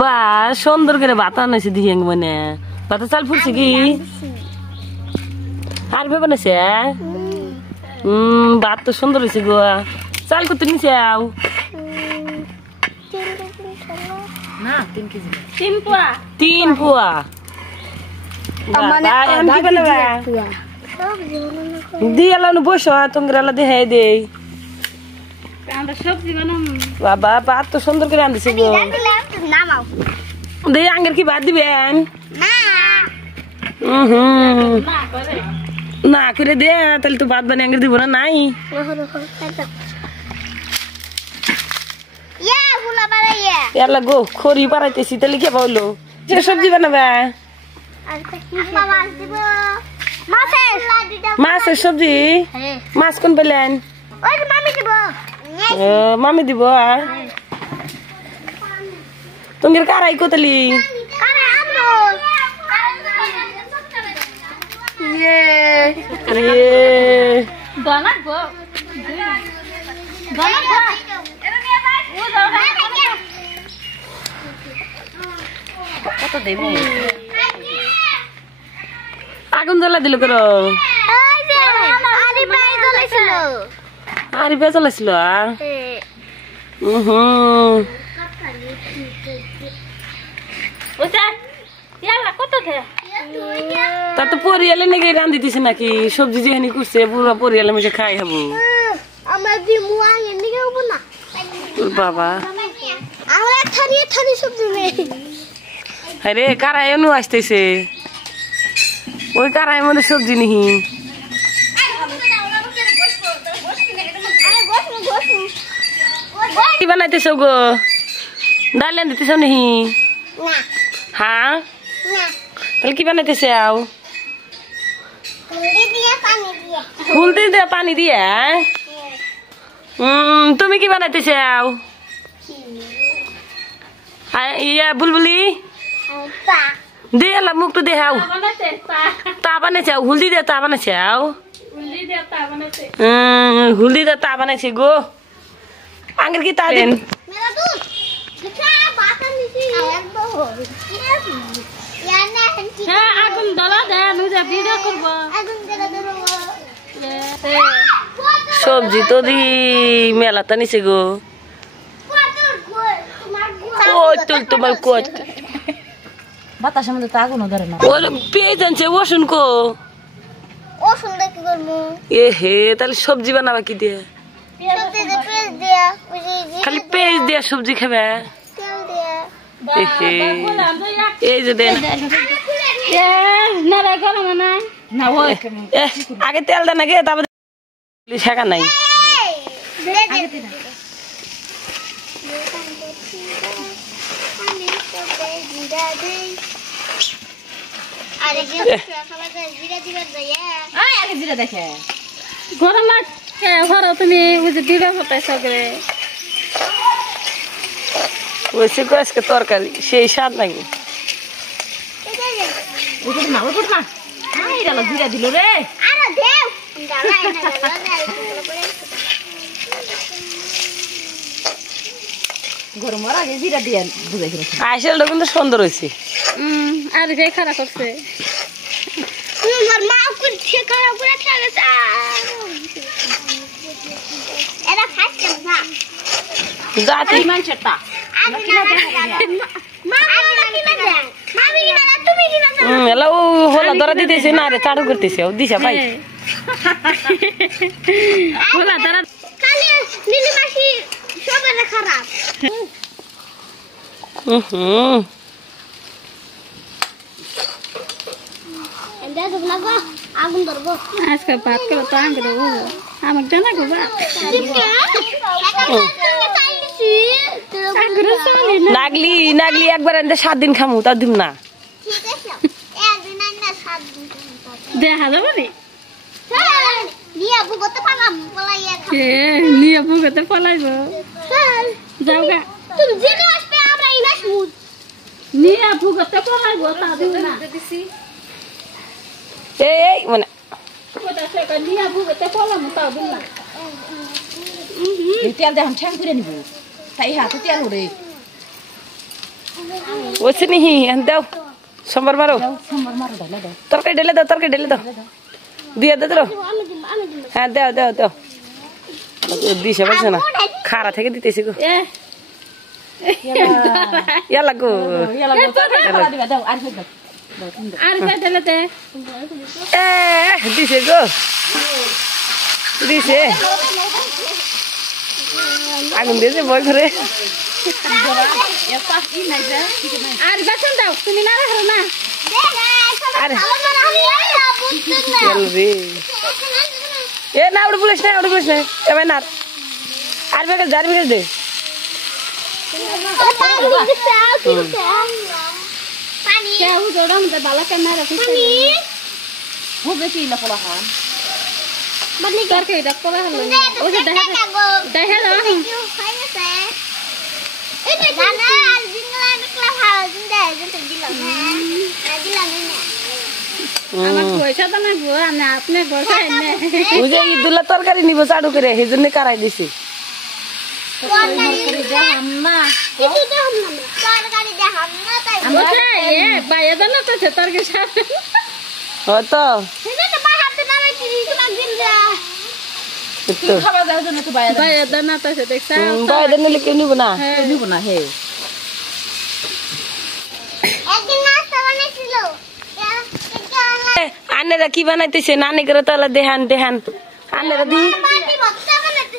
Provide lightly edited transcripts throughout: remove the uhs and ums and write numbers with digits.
বা সুন্দর করে ভাত আনাইছে দিয়ে মানে ভাত চাল ফুটছে কি আর ভেবে বানাইছে ভাত তো সুন্দর হয়েছে গো চাল কত নিছে তিন পোয়া দিয়ে বস তোমরা দেখাই দে বাবা ভাত তো সুন্দর করে আনতেছে গো দে আঙ্গের কি ভাত দিবেন না করে দে তাহলে তো ভাত বানিয়ে আঙ্গের দিব না নাই গো খড়ি পাড়াইতেছি তাহলে কে বললো সবজি বানাবে মাছের সবজি মাছ কোন পেলেন মামি দিব তোমার কারাই কোতালি আগুন জ্বলা দিল করো আরে চলাইছিল তা তো পরিয়ালে নাকি রান্ধিতেছে নাকি সবজি যেখানে করছে পুরো পরিয়ালে মিশে খাই হবো বাবা আরে কারাই নু আসতেছে ওই কারাই মধ্যে সবজি নিহি কি বানাইতেছ গো ডাল দিতেছ নিহি হ্যাঁ তাহলে কি বানাইতেছে ফুল দিয়ে পানি দিয়ে তুমি কি বানাইতেছে ইয়া বুলবুলি দিয়ে মুখ তো দেখাও তা বানাইছে হুলদি দিয়ে তা বানাইছে হুলদি দিয়ে তা বানাইছে গো আঙ্গের কি তা দেন সবজি তো দি মেলাটা নিছে গো তোমার কোচ বাতাসের মধ্যে তো আগুনও ধরে না পেয়ে জানছে ওষুন কো এ হে তাহলে সবজি বানাবা কি দিয়ে খালি পেঁয়াজ দিয়া সবজি খাবে এই যে দেন আগে তেল দেন আগে তারপর শেখা নাই দেখে গরম ঘর তুমি দিলে সগরে ওইসে আজকে তরকারি সেই স্বাদ নাকি জিরা দিল রে গরম আগে জিরা দিয়ে বুঝাই আইসেলটা কিন্তু সুন্দর হয়েছে আর খারাপ করছে হোলা ধরা দিতেছে না রে চাড়ু করতেছে দিশা ভাই হোলা ধরা খারাপ আজকে ভাত করে তো আগে দেবো আমাকে জানা গো নাগলি নাগলি একবার 7 দিন খামু তা দিম না দেখা যাবে নি নিয়ে বুগতে পলাইব যাও গা নিয়ে বুগতে পলাইব তা দিব না এই মানে নিয়ে বুগতে পলাম তা দিব না তেল দেখুন ঠ্যাং করে নিব তাই হাতে তেল ওরে ওছে নি দাও সোমবার মারো তরকারি ঢেলে দাও দিয়ে দাও হ্যাঁ দাও দিছে বলছে না খারা থেকে দিতেছি গো ইয়ালা গো দিছে গো দিছে আগুন দিয়েছে বই করে আর বেতন দাও তুমি না রাখো না এ না উড়ে পুলিশ নাই এবার না আর বেগে যার বেগে দে ইদুল্লা তরকারি নিব চাড়ু করে সেই জন্য কারাই দিছি হয়তো নিলে কেউ নিব না আনেরা কি বানাইতেছে নানি করে তাহলে দেহান আনেরা দি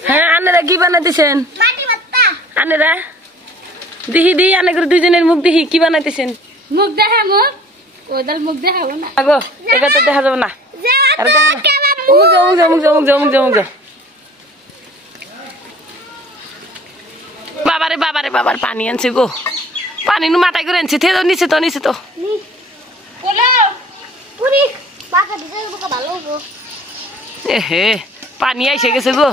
হ্যাঁ আনেরা কি বানাইতেছেন আনেরা দি আনে করে দুইজনের মুখ দেখি কি বানাইতেছেন মুখ দেখা মুখ দেখাবো না আগো এটা তো দেখা যাবে না বাবারে পানি আনছে গো পানি নু মাথায় করে আনছে নিচে তো এহে পানি আইসে গেছে গো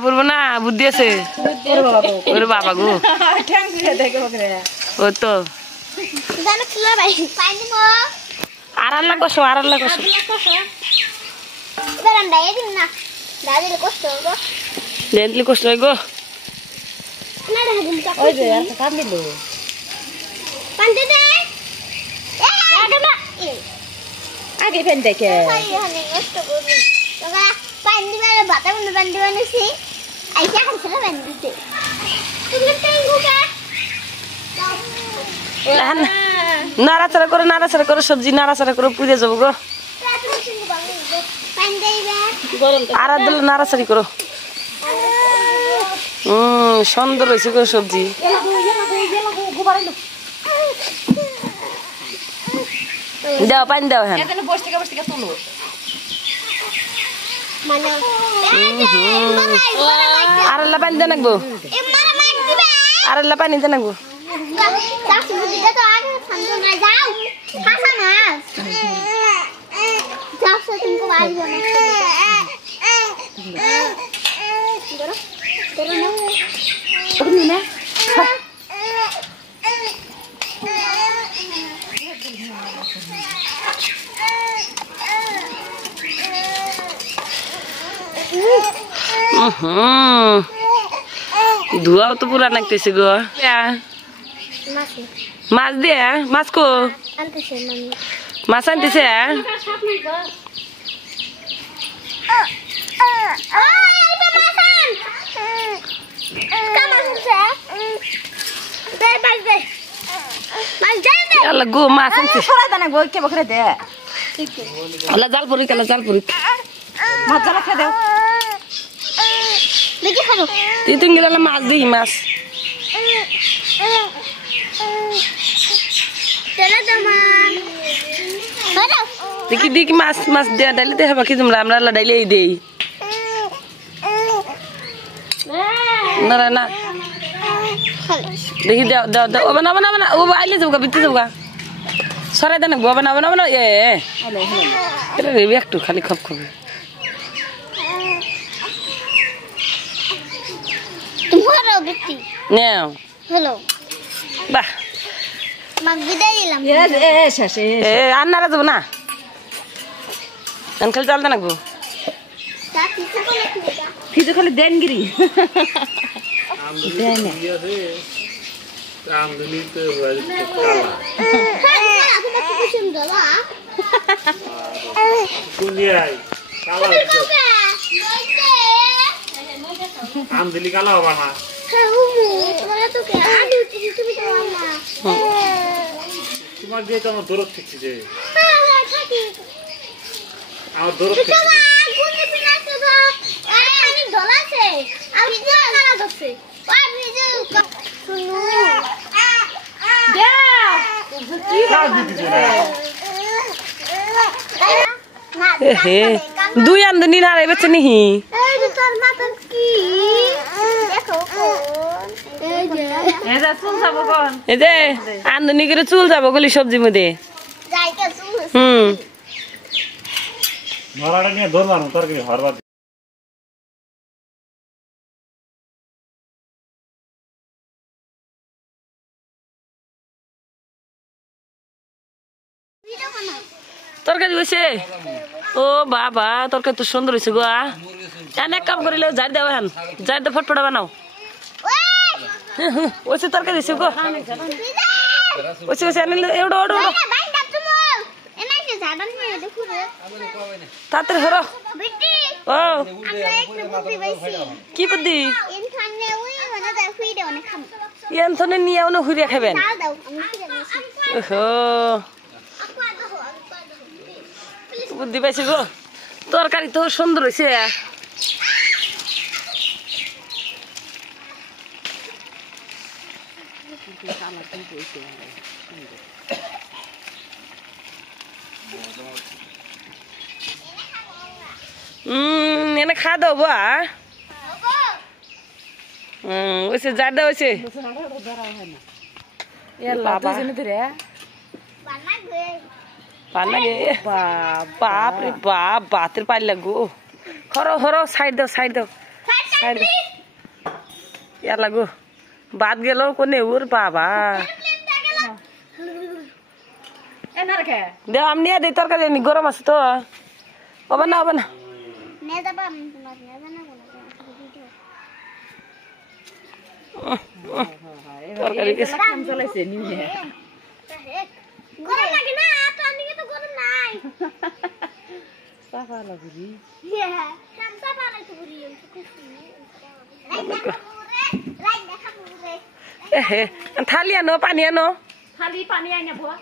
পুরবো না বুদ্ধি আছে ওরে বাবা গো ও তো আড়াল্লা কষো কষ্ট হয় গো আগে ফেন দেখে নাড়াচাড়া করে সবজি নাড়াচাড়া করে পুড়ে যাবো গো আর দিলে নাড়াচাড়ি করো সুন্দর হয়েছে গো সবজি দাও পানি দাও হ্যাঁ আরেল্লা পানি দে নাকবো ধোয়াও তো পুরা নাকতেছে গো মাছ দিয়ে মাছ কো মাছ আনতেছে গো মাছ আনছে জাল পরি মাছ জ্বালা খেয়ে দাও তুই গেলে মাছ দিই মাছ দেখি মাছ দেয়া ডাইলে দেখা পাখি তোমরা আমরা ডাইলে দেই না দেখি দাও ও বানা ও আইলে যাবো বিতে যাবো সরাই দেন বানা একটু খালি খপ খবে বাহ আর নারা যাবো না খালি চালতে নাকবো ফিজু খালি দেনগিরি আমদিলি কালো হবা না তোমার দিয়ে তো আমার দৌড় শিখছি যে আমার দৌড় দুই আমদানি না রে বেচে নিহি এই যে আমদানি করে চুল যাবো গলি সবজির মধ্যে নড়াটা নিয়ে ধরলাম তরকারি হরবার তরকারি হয়েছে ও বাবা তরকারি তো সুন্দর হয়েছে গো এনে এক কাম করিলে যাই দেওয়া হেন যাই দে ফটফটা বানাও ওইসে তরকারি হয়েছে গো ওইসে ওইসে আনিলে এওড়ো ওড়ো ওড়ো তাড়াতাড়ি হরো ও কি বুদ্ধি এনথনে নিয়ে অনেক হুইয়া খাবেন বুদ্ধি পাইছি গো তরকারি তো সুন্দর হয়েছে এনে খা দাও বা ওইসে যা দাও ওইসে বাবা পাল্লাগে বাপ রে বাপ বাতের পাল্লা গো হরো হরো সাইড দাও সাইড দাও সাইড দাও ইয়ার লাগো বাদ গেল কোনে ওর বাবা দেও আমি নিয়ে দেই তরকারি আমি গরম আছে তো হবে না হবে না তরকারি চলাইছে গরম লাগে না তো আনিকে তো গরম নাই সাফা লাগি কাম সাফা লাগি পুরি রাই দেখা পুরে এ থালি আনো পানি আনো থালি পানি আইনা ভোয়া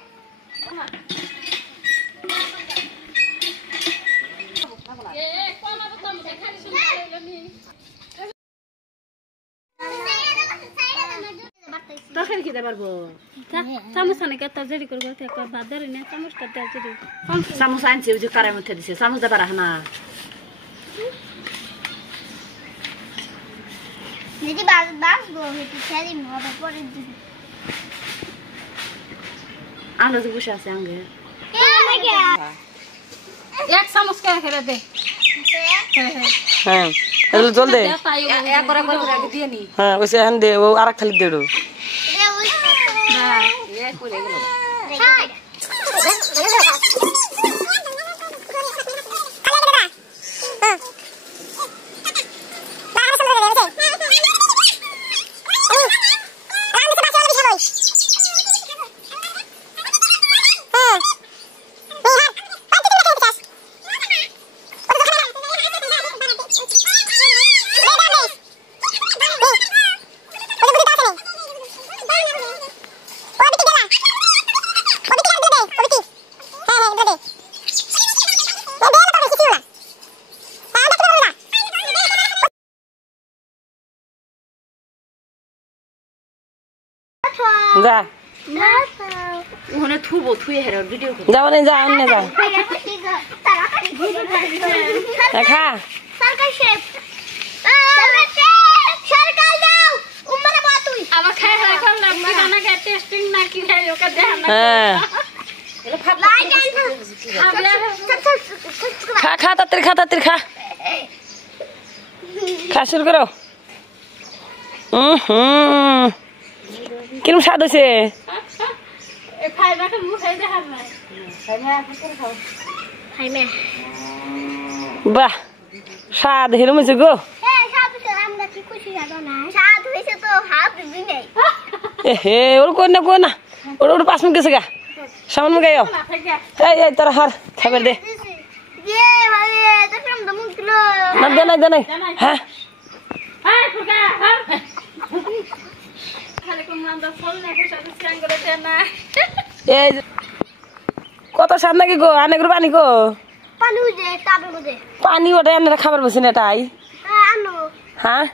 এ কোন বতম খালি শুনলেনি তরকারি খেতে পারবো চামচ আনে কেতা জেরি করে করতে একবার ভাত ধরে না চামচটা দেওয়া জেরি চামচ আনছি ওই যে কারের মধ্যে দিছে চামচ দেবার না দিদি বাস গো হেঁটে ছেড়ে হবে পরে দিদি আলো তো বসে আছে আঙ্গে এক চামচ কে খেলে দে হ্যাঁ জল দে হ্যাঁ ওইসে এখন দে ও আর খালি দেড়ো যা ওখানে থুবো থুয়ে হেরো ভিডিও করে যাও না যাও না যাও খা সরকার শেফ সরকার দাও উম্মারে বা তুই আমার খাই রাখলাম না খানা কে টেস্টিং না কি খাই ওকে দেখ না হ্যাঁ খা খা তাড়াতাড়ি খা খা শুরু করো কিরম স্বাদ হয়েছে বাহ স্বাদ হেরম হয়েছে গো এ হে ওর কই না ওর 5 মিনিট গেছে গা সামনে মুখে আও এই তোর হার খাবার দে না দে নাই হ্যাঁ এই কত স্বাদ নাকি গো আনে করে পানি গো পানি ওটা আনে খাবার বসে না এটাই হ্যাঁ